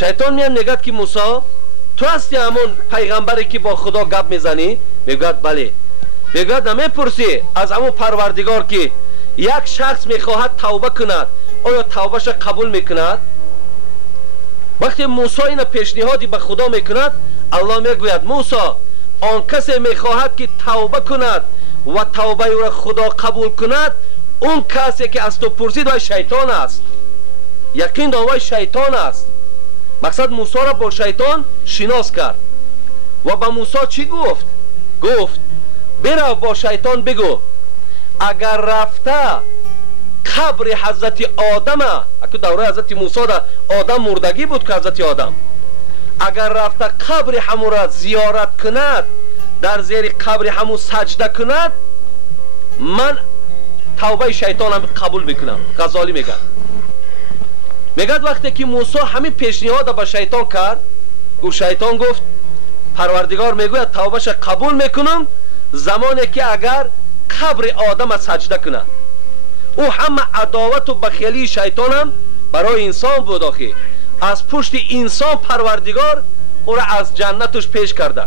شیطان میاد میگد که موسی تو هستی همون پیغمبری که با خدا گپ میزنی؟ میگوید بله. میگوید نمیپرسی از همون پروردگار که یک شخص میخواهد توبه کند آیا توبهش قبول میکند؟ وقتی موسی این پیشنهادی به خدا میکند الله میگوید موسی آن کسی میخواهد که توبه کند و توبه او را خدا قبول کند اون کسی که از تو پرسید وای شیطان است. یقین دار وای شیطان است. مقصد موسی را با شیطان شناس کرد و به موسی چی گفت؟ گفت برو با شیطان بگو اگر رفته قبر حضرت آدم، اگه دوره حضرت موسی در آدم مردگی بود که حضرت آدم اگر رفته قبر همون را زیارت کند در زیر قبر همون سجده کند من توبه شیطان هم قبول میکنم. غزالی میگه وقتی که موسی همین پیشنهاد به شیطان کرد گفت شیطان گفت پروردگار میگوید توبهش قبول میکنم زمانی که اگر قبر آدم سجده کنه. او همه عداوت و بخیلی شیطان هم برای انسان بود آخی. از پشت انسان پروردگار او را از جنتش پیش کرده.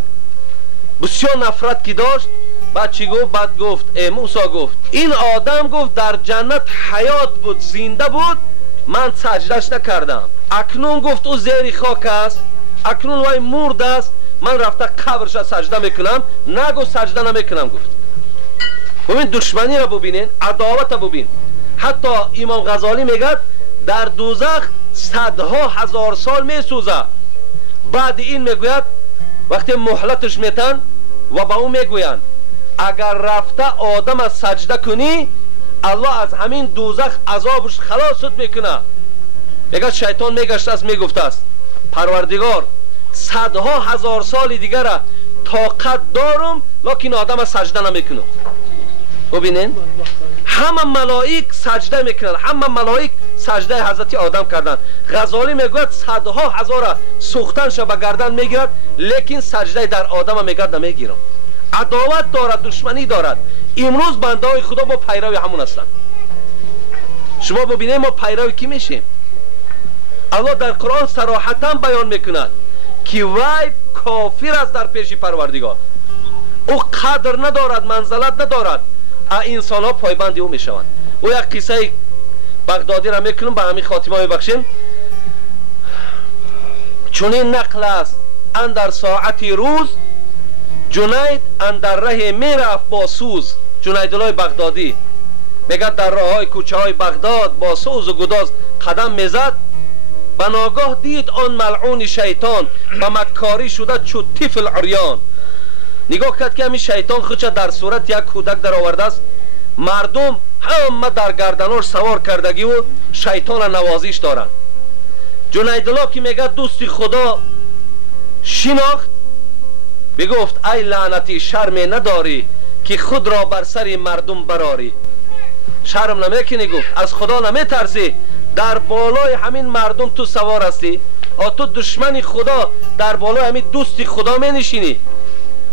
بسیار نفرت که داشت بعد چی گفت؟ بعد گفت موسی گفت این آدم گفت در جنت حیات بود زنده بود من سجدش نکردم. اکنون گفت او زیر خاک است اکنون وای مرد است من رفته قبرش سجده میکنم نگو سجده نمیکنم. گفت ببین دشمنی را ببینین عداوت را ببین. حتی امام غزالی میگه در دوزخ صدها هزار سال میسوزه. بعد این میگوید وقتی مهلتش میتن و با اون میگویند اگر رفته آدم سجده کنی الله از همین دوزخ عذابش خلاصت میکنه. میگه شیطان میگشت است میگفته است پروردگار صدها هزار سال دیگر را طاقت دارم لکن آدم سجده نمیکنه. ببینین همه ملائک سجده میکنن. همه ملائک سجده حضرت آدم کردن. غزالی میگوید صدها هزار سوختنش به گردن میگیرد لیکن سجده در آدم میگرد نمیگیرم. عداوت دارد دشمنی دارد. امروز بنده های خدا با پیروی همون هستند. شما ببینید ما پیروی کی میشیم؟ الله در قرآن صراحتا بیان میکند که وی کافر است در پیش پروردگار. او قدر ندارد منزلت ندارد. انسان ها پایبند او میشوند. او یک قصه بغدادی را میکنم به همین خاتمه میبخشیم. چنین نقل است اندر ساعتی روز جنید اندر ره میرفت با سوز. جنیدالله بغدادی میگه در راه های کوچه های بغداد با سوز و گداز قدم میزد به ناگاه دید آن ملعون شیطان و مکاری شده چو طفل عریان. نگاه کرد که همین شیطان خودش در صورت یک کودک در آورده است. مردم همه در گردنش سوار کردگی و شیطان نوازش دارند. جنیدالله که میگه دوستی خدا شناخت بگفت ای لعنتی شرم نداری که خود را بر سر مردم براری. شرم نمیکنی؟ گفت از خدا نمیترسی؟ در بالای همین مردم تو سوار هستی. تو دشمن خدا در بالای همین دوستی خدا می نشینی.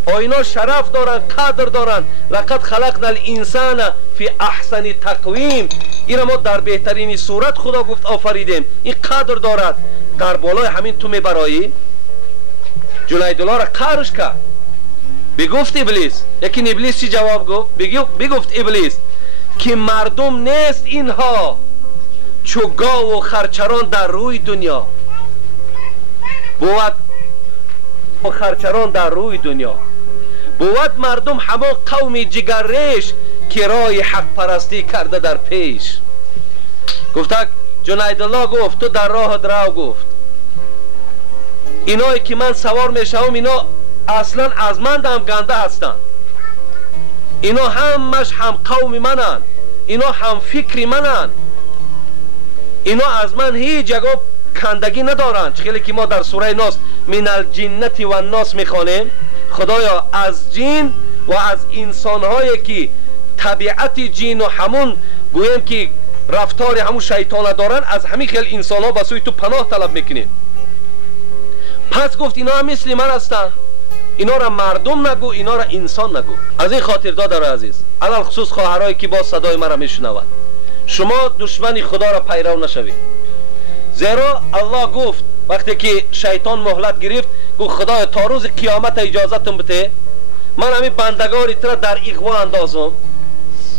اینا شرف دارن قدر دارن. لقد خلقنا الانسان فی احسن تقویم. این ما در بهترین صورت خدا گفت آفریدیم. این قدر دارد. در بالای همین تو میبرایی؟ جنیدالله را قهرش کرد. بگفت ابلیس. لیکن ابلیس چی جواب گفت؟ بگفت ابلیس که مردم نیست اینها چو گاو و خرچران در روی دنیا. بود و خرچران در روی دنیا بود مردم همه قوم جگرریش که راه حق پرستی کرده در پیش. گفت جنیدالله گفت تو در راه درو. گفت اینایی که من سوار میشم اینا اصلا از من هم گنده هستن. اینا همش هم قوم منن. اینا هم فکری منن. اینا از من هیچ جگه کندگی ندارن. خیلی که ما در سوره ناس من الجنت و الناس میخوانیم خدایا از جن و از انسان هایی که طبیعت جن و همون گویم که رفتار همون شیطان دارن از همین خیلی انسان ها بسوی تو پناه طلب میکنیم. پس گفت اینا هم مثل من هستن. اینا را مردم نگو اینا را انسان نگو. از این خاطر دادر عزیز علل خصوص خواهرایی که با صدای مرا میشنوند شما دشمن خدا را پیرو نشوید. زیرا الله گفت وقتی که شیطان مهلت گرفت گفت خدای تا روز قیامت اجازتون بده من همین بندگانی تو را در اغوا اندازم،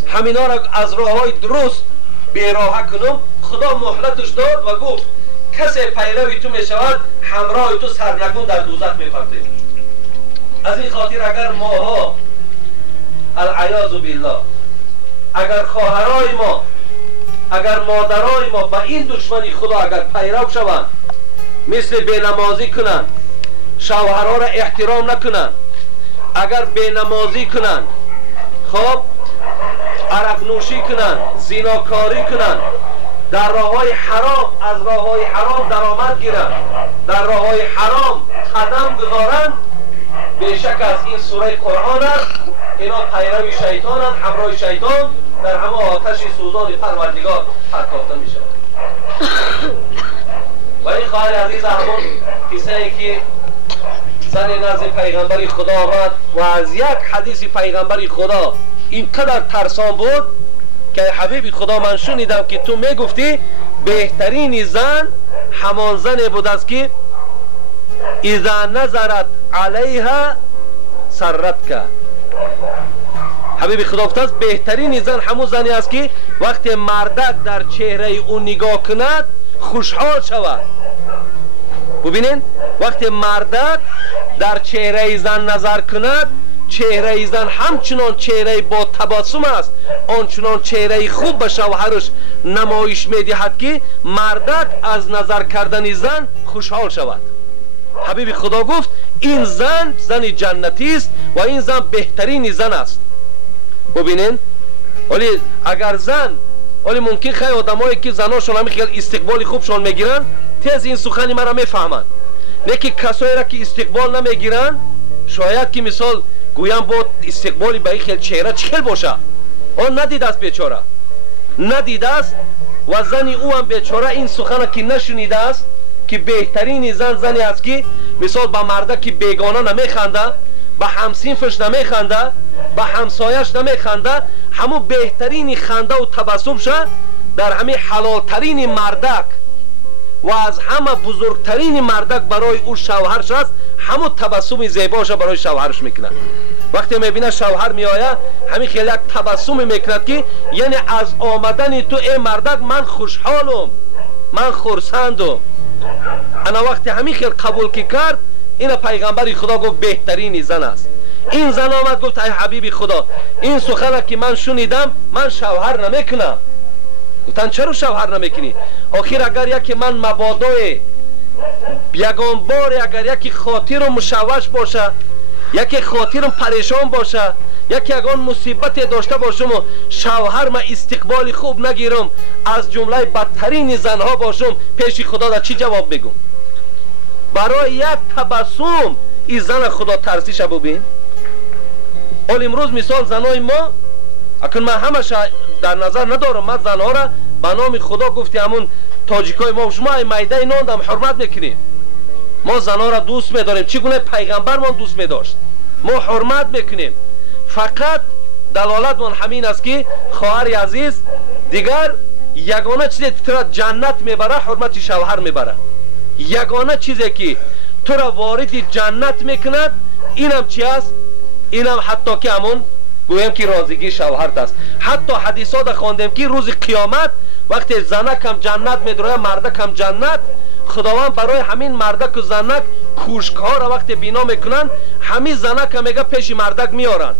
همینا را از راه های درست بیراه کنم. خدا مهلتش داد و گفت کسی پیروی تو می شود همراه تو سرنگون در دوزخ می پرده. از این خاطر اگر ماها العیاذ بالله، اگر خواهرای ما، اگر مادرای ما به این دشمنی خدا اگر پیرو شوند، مثل بینمازی کنند، شوهرها را احترام نکنند، اگر بینمازی کنند، خب عرق نوشی کنند، زیناکاری کنند، در راههای حرام از راههای حرام درآمد گیرند، در راههای حرام قدم گذارند، بیشک از این سوره قرآن است اینا پیرو شیطانند، همراه شیطان در همه آتش سوزان پروردگار پرتافته می شود. و این خواهر عزیز همون قصه ای که زن نزد پیغمبر خدا آمد و از یک حدیث پیغمبر خدا اینقدر ترسان بود که حبیب خدا من شنیدم که تو می گفتی بهترین زن همان زن بود است که اذا نظرت علیها سرت که. حبیب خدا گفته است بهترین زن همون زنی است که وقتی مردک در چهره او نگاه کند خوشحال شود. ببینین وقتی مردک در چهره زن نظر کند، چهره زن همچنان چهره با تبسم است، آنچنان چهره خوب به شوهرش نمایش میدهد که مردک از نظر کردن زن خوشحال شود. حبیب خدا گفت این زن زن جنتی است و این زن بهترین زن است. ببینین ولی اگر زن، ولی ممکن خیلی آدمایی که زناشون همین خیلی استقبال خوبشون میگیرن تیز این سخنی مرا میفهمند، لیکن کسایی را که استقبال نمیگیرن شاید که مثال گویم بود استقبالی به این خیلی چهره چخل باشه، آن ندیده است بیچاره، ندیده است و زن او هم بیچاره این سخن که نشنیده است که بهترین زن زنی است که مثال به مرده که بیگانه نمیخنده، به همسینفش نمیخنده، به همسایش نمیخنده، همون بهترین خنده و تبسم شه در همین حلالترین مردک و از همه بزرگترین مردک برای او شوهرش است، همون تبسم زیباش برای شوهرش میکنه. وقتی میبینه شوهر میآید همین خیلی یک تبسم میکند که یعنی از آمدن تو ای مردک من خوشحالم، من خرسندم. انا وقتی همین خیلی قبول که کرد این پیغمبر خدا گفت بهترین زن است. این زن آمد گفت ای حبیب خدا این سخن که من شنیدم من شوهر نمیکنم. گفتن چرا شوهر نمیکنی؟ آخر اگر یکی من مبادای یگان بار اگر یکی خاطرم مشوش باشه، یکی خاطرم پریشان باشه، یکی اگان مصیبت داشته باشم و شوهر ما استقبال خوب نگیرم، از جمله بدترین زنها باشم، پیش خدا در چی جواب بگم؟ برای یک تبسم این زن خدا ترسیش ببین. حال امروز مثال زنای ما اکن من همش در نظر ندارم، من زنها را به نام خدا گفتی همون تاجیکای ما شما میده نان دم حرمت میکنیم، ما زنها را دوست میداریم چگونه پیغمبر ما دوست میداشت، ما حرمت میکنیم. فقط دلالت من همین است که خواهر عزیز دیگر یگانه چیزی تو را جنت میبره حرمت شوهر میبره. یگانه چیزی که تو را وارد جنت میکند اینم چی است؟ اینم حتی که همون گویم که رازگی شوهرت است. حتی حدیثات خواندیم که روز قیامت وقتی زنک هم جنت میدره مردک هم جنت، خداوند برای همین مردک و زنک کوشک‌ها را وقتی بینا میکنن همین زنک هم میگه پیش مردک میارن.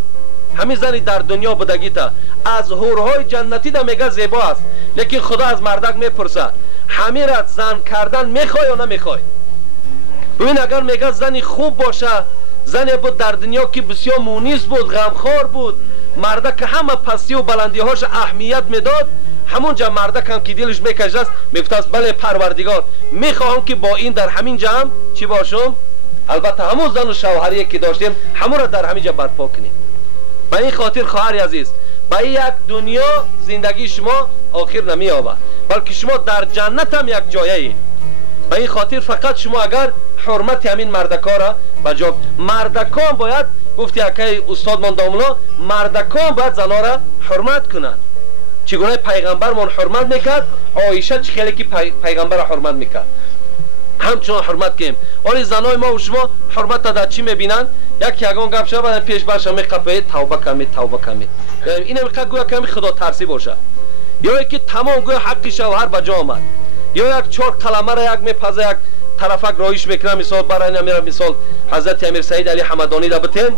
همین زنی در دنیا بودگی تا از حورهای جنتی دا میگه زیبا است، لیکن خدا از مردک میپرسه همین را زن کردن میخوای یا نمیخوای؟ ببین اگر میگه زنی خوب باشه، زنی بود در دنیا که بسیار مونیس بود، غمخوار بود، مردک همه پستی و بلندی هاش اهمیت میداد، همونجا مردک هم که دلش میکشد است میگفت است بله پروردگار میخواهم که با این در همین جمع چی باشم؟ البته همون زن و شوهری که داشتیم همون را در همین جا برپا کنیم. به این خاطر خواهر عزیز به یک دنیا زندگی شما آخر نمی‌یابد، بلکه شما در جنت هم یک جایه. به این خاطر فقط شما اگر حرمت همین مردکا را بجا، مردکان باید گفتی اکی استاد من داملا، مردکان باید زنها را حرمت کنند. چگونه پیغمبرمان حرمت میکرد، عایشه چه خیلی که پیغمبر را حرمت میکرد همچنان حرمت کنیم. ولی زنای ما و شما حرمت در چی میبینن؟ یک یگان گپ شد بعد پیش برش میقپید توبه کنید توبه کنید. این میخواد گویا که خدا ترسی باشه، یا که تمام گویا حق شوهر به جا آمد، یا یک چهار کلمه را یک میپزه یک طرفک رایش میکنه. مثال برای نمیره، مثال حضرت امیر سعید علی حمدانی را بتین.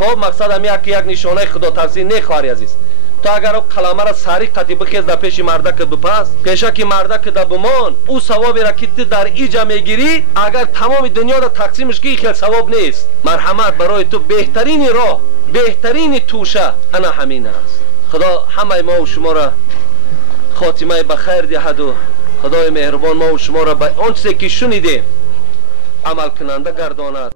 خب مقصد هم یک نشانه خدا ترسی نه خواهری عزیز. تو اگر او کلمه را سری قطعی بخیز در پیش مردک بپس، پیشه که مردک در بمان او ثوابی را که در ایجا میگیری اگر تمام دنیا را تقسیمش که خیلی ثواب نیست. مرحمت برای تو بهترین راه، بهترین توشه انا همین است. خدا همه ما و شما را خاتمه بخیر دهد و خدای مهربان ما و شما را به آن چیزی که شنیدیم عمل کننده گرداند.